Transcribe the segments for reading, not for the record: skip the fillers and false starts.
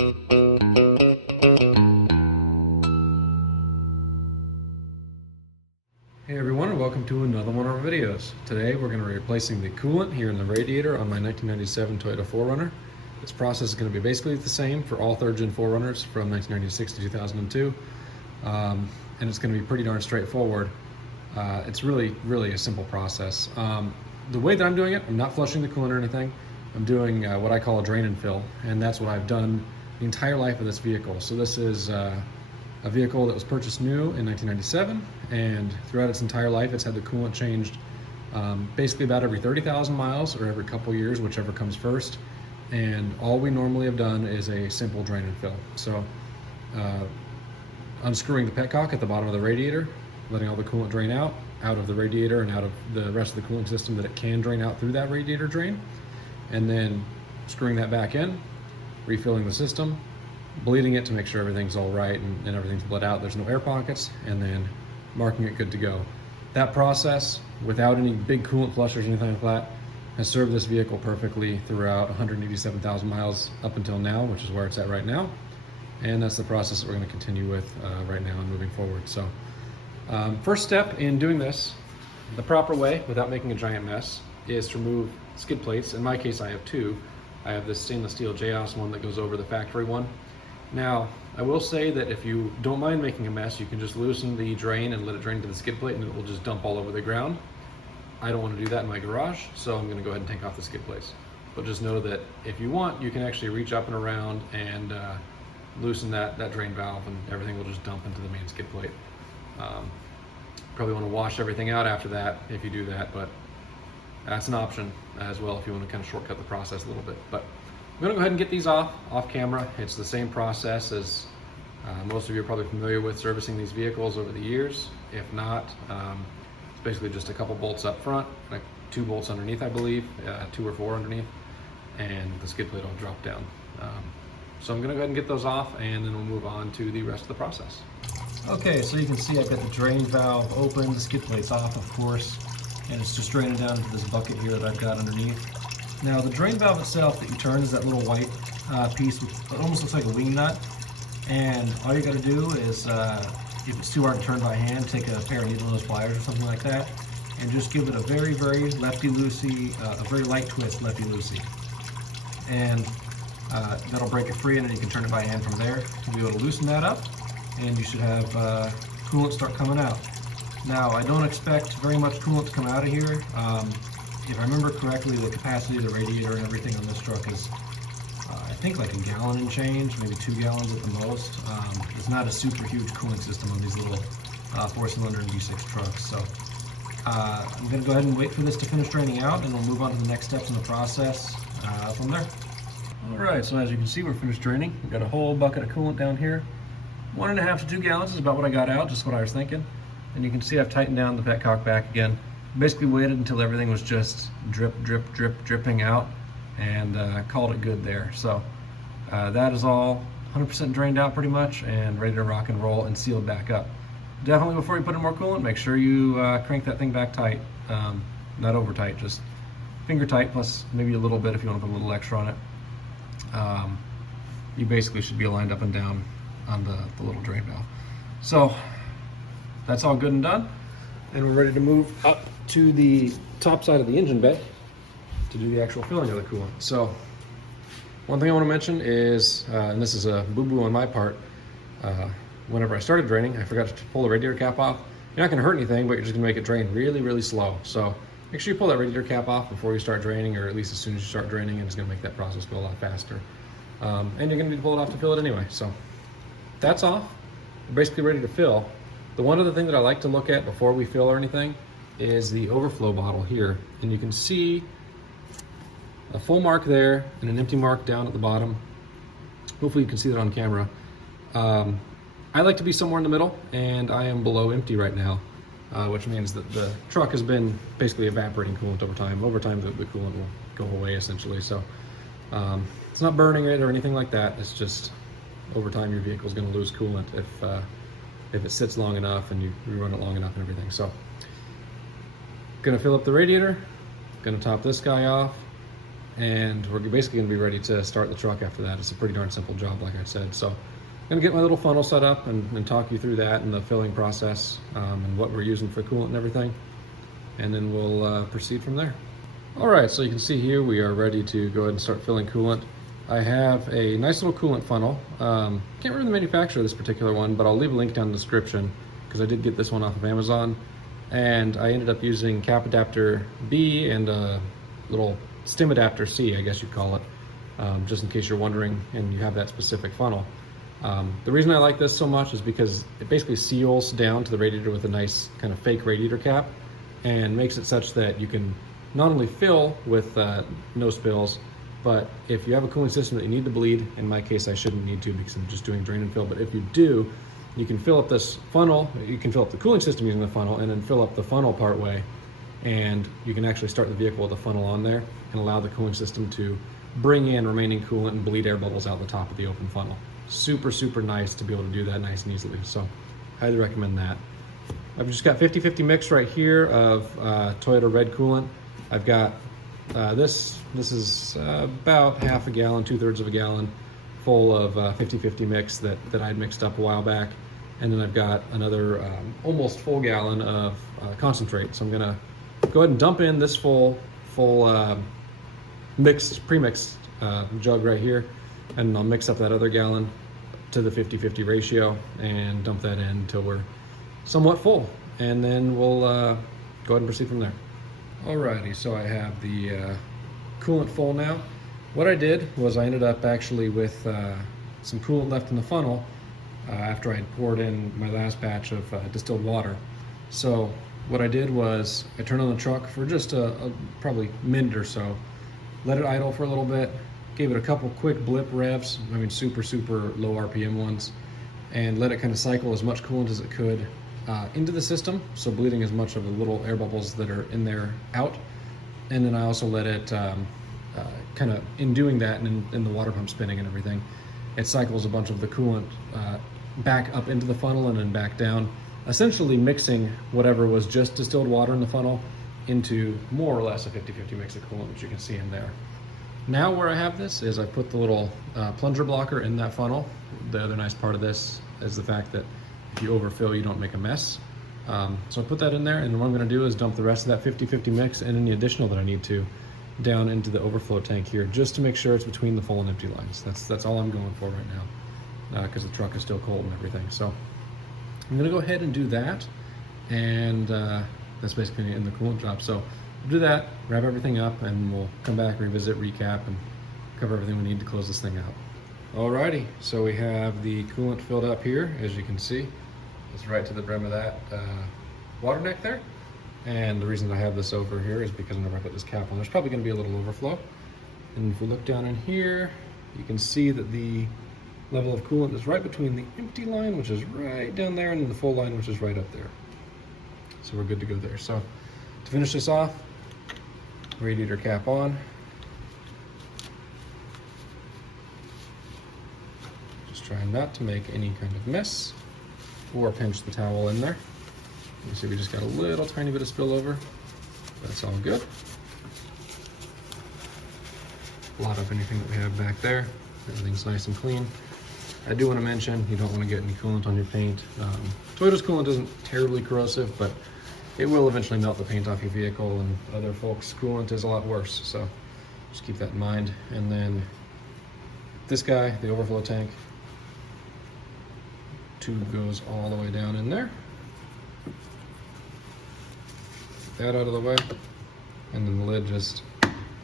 Hey everyone, and welcome to another one of our videos. Today we're going to be replacing the coolant here in the radiator on my 1997 Toyota 4Runner. This process is going to be basically the same for all third-gen 4Runners from 1996 to 2002, and it's going to be pretty darn straightforward. It's really a simple process. The way that I'm doing it, I'm not flushing the coolant or anything. I'm doing what I call a drain and fill, and that's what I've done the entire life of this vehicle. So this is a vehicle that was purchased new in 1997, and throughout its entire life it's had the coolant changed basically about every 30,000 miles or every couple years, whichever comes first. And all we normally have done is a simple drain and fill. So unscrewing the petcock at the bottom of the radiator, letting all the coolant drain out of the radiator and out of the rest of the cooling system that it can drain out through that radiator drain, and then screwing that back in, refilling the system, bleeding it to make sure everything's all right and everything's bled out, there's no air pockets, and then marking it good to go. That process, without any big coolant flushers or anything like that, has served this vehicle perfectly throughout 187,000 miles up until now, which is where it's at right now. And that's the process that we're going to continue with right now and moving forward. So first step in doing this the proper way without making a giant mess is to remove skid plates. In my case, I have two. I have this stainless steel JAOS one that goes over the factory one. Now, I will say that if you don't mind making a mess, you can just loosen the drain and let it drain to the skid plate and it will just dump all over the ground. I don't want to do that in my garage, so I'm going to go ahead and take off the skid plates. But just know that if you want, you can actually reach up and around and loosen that drain valve, and everything will just dump into the main skid plate. Probably want to wash everything out after that if you do that, but that's an option as well if you want to kind of shortcut the process a little bit. But I'm going to go ahead and get these off camera. It's the same process as most of you are probably familiar with servicing these vehicles over the years. If not, it's basically just a couple bolts up front, like 2 bolts underneath, I believe, 2 or 4 underneath, and the skid plate will drop down. So I'm going to go ahead and get those off, and then we'll move on to the rest of the process. Okay, so you can see I've got the drain valve open, the skid plate's off, of course, and it's just draining down into this bucket here that I've got underneath. Now, the drain valve itself that you turn is that little white piece, it almost looks like a wing nut, and all you got to do is, if it's too hard to turn by hand, take a pair of needle nose pliers or something like that, and just give it a very lefty-loosey, a very light twist, lefty-loosey. And that'll break it free, and then you can turn it by hand from there. You'll be able to loosen that up, and you should have coolant start coming out. Now, I don't expect very much coolant to come out of here. If I remember correctly, the capacity of the radiator and everything on this truck is, I think, like a gallon and change, maybe 2 gallons at the most. It's not a super huge cooling system on these little 4-cylinder and V6 trucks. So I'm going to go ahead and wait for this to finish draining out, and we'll move on to the next steps in the process from there. Alright, so as you can see, we're finished draining. We've got a whole bucket of coolant down here. 1.5 to 2 gallons is about what I got out, just what I was thinking. And you can see I've tightened down the petcock back again. Basically waited until everything was just dripping out, and called it good there. So that is all 100% drained out pretty much and ready to rock and roll and sealed back up. Definitely before you put in more coolant, make sure you crank that thing back tight, not over tight, just finger tight, plus maybe a little bit if you want to put a little extra on it. You basically should be aligned up and down on the little drain valve. So that's all good and done, and we're ready to move up to the top side of the engine bay to do the actual filling of the coolant. So one thing I want to mention is, and this is a boo-boo on my part, whenever I started draining, I forgot to pull the radiator cap off. You're not going to hurt anything, but you're just going to make it drain really slow. So make sure you pull that radiator cap off before you start draining, or at least as soon as you start draining, and it's going to make that process go a lot faster. And you're going to need to pull it off to fill it anyway. So that's off. We're basically ready to fill. The one other thing that I like to look at before we fill or anything is the overflow bottle here. And you can see a full mark there and an empty mark down at the bottom. Hopefully you can see that on camera. I like to be somewhere in the middle, and I am below empty right now, which means that the truck has been basically evaporating coolant over time. Over time, the coolant will go away essentially. So it's not burning it or anything like that. It's just over time your vehicle is going to lose coolant if it sits long enough and you run it long enough and everything. So gonna fill up the radiator, gonna top this guy off, and we're basically gonna be ready to start the truck after that. It's a pretty darn simple job, like I said. So I'm gonna get my little funnel set up and talk you through that and the filling process, and what we're using for coolant and everything. And then we'll proceed from there. All right, so you can see here we are ready to go ahead and start filling coolant. I have a nice little coolant funnel. Can't remember the manufacturer of this particular one, but I'll leave a link down in the description because I did get this one off of Amazon. And I ended up using cap adapter B and a little stem adapter C, I guess you'd call it, just in case you're wondering and you have that specific funnel. The reason I like this so much is because it basically seals down to the radiator with a nice kind of fake radiator cap and makes it such that you can not only fill with no spills, but if you have a cooling system that you need to bleed, in my case I shouldn't need to because I'm just doing drain and fill, but if you do, you can fill up this funnel, you can fill up the cooling system using the funnel and then fill up the funnel part way, and you can actually start the vehicle with the funnel on there and allow the cooling system to bring in remaining coolant and bleed air bubbles out the top of the open funnel. Super, super nice to be able to do that nice and easily, so highly recommend that. I've just got 50-50 mix right here of Toyota red coolant. I've got this is about half a gallon, 2/3 of a gallon full of 50-50 mix that I'd mixed up a while back. And then I've got another almost full gallon of concentrate. So I'm gonna go ahead and dump in this full pre-mixed jug right here. And I'll mix up that other gallon to the 50-50 ratio and dump that in until we're somewhat full. And then we'll go ahead and proceed from there. Alrighty, so I have the coolant full now. What I did was I ended up actually with some coolant left in the funnel after I had poured in my last batch of distilled water. So what I did was I turned on the truck for just a probably minute or so, let it idle for a little bit, gave it a couple quick blip revs, I mean super low RPM ones, and let it kind of cycle as much coolant as it could into the system, so bleeding as much of the little air bubbles that are in there out. And then I also let it kind of, in doing that and in the water pump spinning and everything, it cycles a bunch of the coolant back up into the funnel and then back down, essentially mixing whatever was just distilled water in the funnel into more or less a 50-50 mix of coolant, which you can see in there. Now where I have this is I put the little plunger blocker in that funnel. The other nice part of this is the fact that if you overfill, you don't make a mess. So I put that in there, and what I'm gonna do is dump the rest of that 50-50 mix and any additional that I need to down into the overflow tank here, just to make sure it's between the full and empty lines. That's all I'm going for right now, because the truck is still cold and everything. So I'm gonna go ahead and do that, and that's basically in the coolant job. So we'll do that, wrap everything up, and we'll come back, revisit, recap, and cover everything we need to close this thing out. Alrighty, so we have the coolant filled up here, as you can see. It's right to the brim of that water neck there. And the reason I have this over here is because whenever I put this cap on, there's probably gonna be a little overflow. And if we look down in here, you can see that the level of coolant is right between the empty line, which is right down there, and then the full line, which is right up there. So we're good to go there. So to finish this off, radiator cap on. Just trying not to make any kind of mess or pinch the towel in there. You see we just got a little tiny bit of spillover. That's all good. Blot up anything that we have back there. Everything's nice and clean. I do want to mention, you don't want to get any coolant on your paint. Toyota's coolant isn't terribly corrosive, but it will eventually melt the paint off your vehicle, and other folks' coolant is a lot worse, so just keep that in mind. And then this guy, the overflow tank, tube goes all the way down in there. Get that out of the way, and then the lid just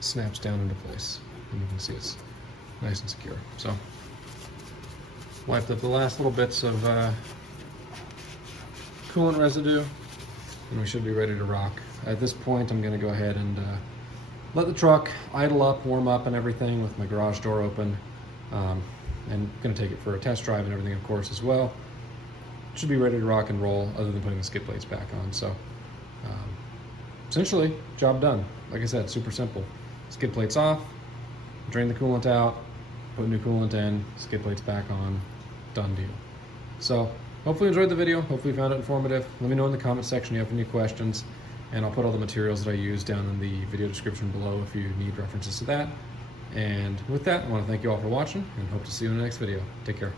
snaps down into place, and you can see it's nice and secure. So wiped up the last little bits of coolant residue, and we should be ready to rock. At this point, I'm going to go ahead and let the truck idle up, warm up and everything with my garage door open, and going to take it for a test drive and everything, of course, as well. Should be ready to rock and roll, other than putting the skid plates back on. So essentially, job done. Like I said, super simple. Skid plates off, drain the coolant out, put new coolant in, skid plates back on, done deal. So hopefully you enjoyed the video, hopefully you found it informative. Let me know in the comment section if you have any questions. And I'll put all the materials that I use down in the video description below if you need references to that. And with that, I want to thank you all for watching and hope to see you in the next video. Take care.